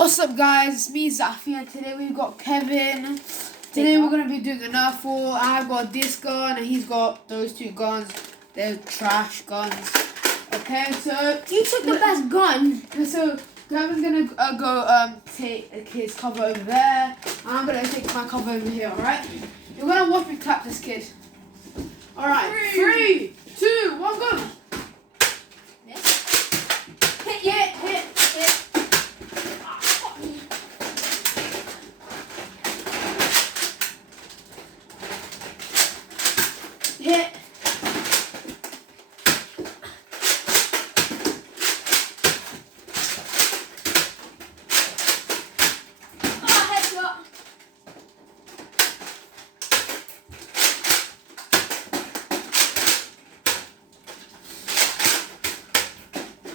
What's up, guys? It's me, Zafi, and today we've got Kevin. Today we're going to be doing a nerf war. I've got this gun and he's got those two guns. They're trash guns. Okay, so... You took the best gun. So Kevin's going to go take his cover over there. I'm going to take my cover over here, alright? You're going to watch me clap this kid. Alright, 3, 2, 1, go! Hit. Hit. Headshot.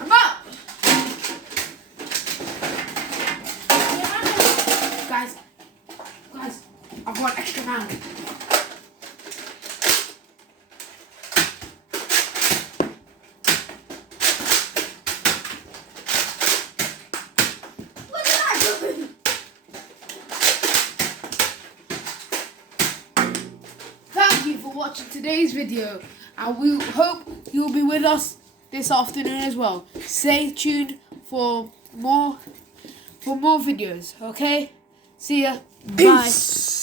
I'm up. Guys, I've got extra round. Thank you for watching today's video, and we hope you'll be with us this afternoon as well. Stay tuned for more videos, okay? See ya. Bye.